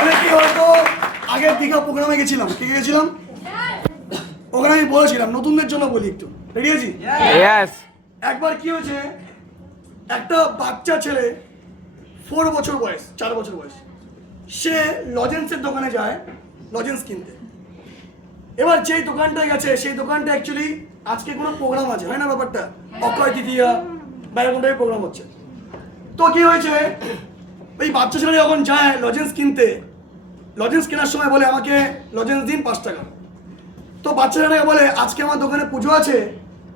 অনেকে হয়তো আগের দীঘা প্রোগ্রামে গেছিলাম, কে গেছিলাম? ওখানে আমি বলেছিলাম, নতুনদের জন্য বলি একটু, রেডি আছি? একবার কি হয়েছে, একটা বাচ্চা ছেলে 4 বছর বয়স, 4 বছর বয়স, সে লজেন্সের দোকানে যায় লজেন্স কিনতে। এবার যেই দোকানটায় গেছে সেই দোকানটা অ্যাকচুয়ালি আজকে কোনো প্রোগ্রাম আছে, হয় না ব্যাপারটা, অক্ষয় তৃতীয়া বা এরকম টাইপের প্রোগ্রাম হচ্ছে। তো কি হয়েছে, ওই বাচ্চা ছেলে যখন যায় লজেন্স কিনতে, লজেন্স কেনার সময় বলে আমাকে লজেন্স দিন 5 টাকা। তো বাচ্চা ছেলেটাকে বলে আজকে আমার দোকানে পুজো আছে,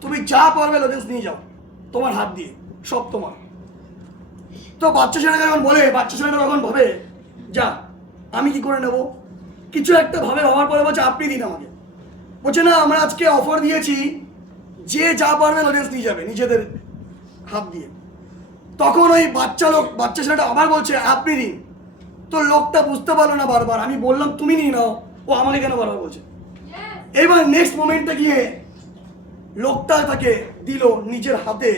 তুমি যা পারবে লজেন্স নিয়ে যাও, তোমার হাত দিয়ে সব তোমার। তো বাচ্চা ছেলেটা যখন বলে, বাচ্চা ছেলেটা তখন ভাবে যা আমি কি করে নেব, কিছু একটা ভাবে, ভাবার পরে বলছে আপনি দিন আমাকে। বলছে না, আমরা আজকে অফার দিয়েছি যে যা পারবে লজেন্স নিয়ে যাবে নিজেদের হাত দিয়ে। তখন ওই বাচ্চা ছেলেটা আবার বলছে আপনি দিন। তো লোকটা বুঝতে পারলো না, বারবার আমি বললাম তুমি নিয়ে নাও, ও আমাকে কেন বারবার বলছে। এবার নেক্সট মোমেন্টে গিয়ে লোকটা তাকে দিল নিজের হাতে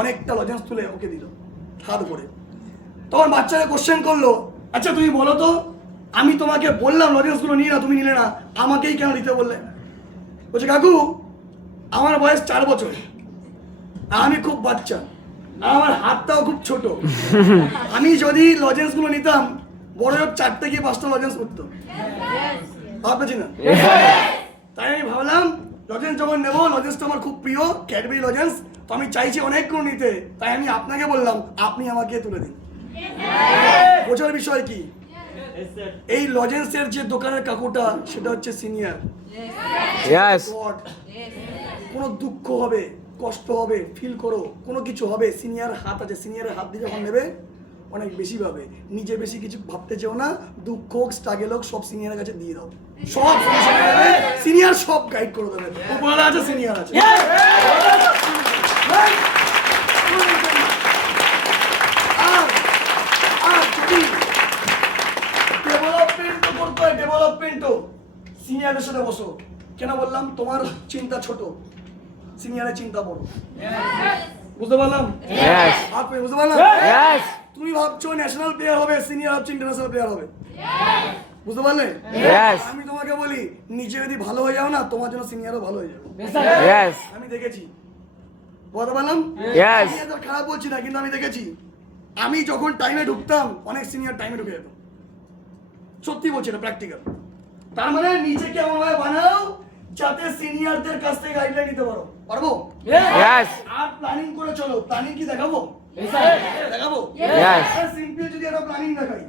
অনেকটা লজেন্স তুলে ওকে দিল হাত ভরে। তখন বাচ্চাকে কোশ্চেন করলো, আচ্ছা তুমি বলো তো, আমি তোমাকে বললাম লজেন্সগুলো নিয়ে না, তুমি নিলে না, আমাকেই কেন দিতে বললে? বলছে কাকু আমার বয়স 4 বছর, আমি খুব বাচ্চা, আমার হাতটাও খুব ছোট, আমি যদি লজেন্সগুলো নিতাম বড় হোক 4 থেকে 5টা লজেন্স উঠতো, ভাবছি না? তাই আমি ভাবলাম লজেন্স যখন নেবো, লজেন্সটা আমার খুব প্রিয়, ক্যাডবেরি লজেন্স, তো আমি চাইছি অনেকগুলো নিতে, তাই আমি আপনাকে বললাম আপনি আমাকে তুলে দিন। বোঝার বিষয় কি, এই লজেন্সের যে দোকানের কাকুটা সেটা হচ্ছে সিনিয়র। কোনো দুঃখ হবে, কষ্ট হবে, ফিল করো, কোনো কিছু হবে, সিনিয়র হাত আছে, সিনিয়রের হাত দিয়ে যখন নেবে অনেক বেশি ভাবে, নিজে বেশি কিছু ভাবতে চেও না, দুঃখ হোক স্ট্রাগল হোক সব সিনিয়রের কাছে দিয়ে দাও, সব সিনিয়র সব গাইড করে দেবে, উপরে আছে সিনিয়র আছে। ডেভেলপমেন্ট করতে হয়, ডেভেলপমেন্টও সিনিয়রের সাথে বসো। কেন বললাম, তোমার চিন্তা ছোট, সিনিয়রের চিন্তা বড়, বুঝতে পারলাম? আপনি বুঝতে পারলাম? তুমি ভাবছো ন্যাশনাল প্লেয়ার হবে, সিনিয়র ভাবছো ইন্টারন্যাশনাল প্লেয়ার হবে, বুঝতে পারলে? আমি তোমাকে বলি নিজে যদি ভালো হয়ে যাও না, তোমার জন্য সিনিয়রও ভালো হয়ে যাবে। আমি দেখেছি, বলতে পারলাম? খারাপ বলছি না, কিন্তু আমি দেখেছি, আমি যখন টাইমে ঢুকতাম অনেক সিনিয়র টাইমে ঢুকে যেত, সত্যি বলছি না, প্র্যাকটিক্যাল। তার মানে নিজেকে এমন ভাবে বানাও যাতে সিনিয়রদের কাছ থেকে গাইডলাইন নিতে পারো, পারবো? আর প্ল্যানিং করে চলো। প্ল্যানিং কি দেখাবো? দেখাবো। সিম্পল যদি একটা প্ল্যানিং দেখাই,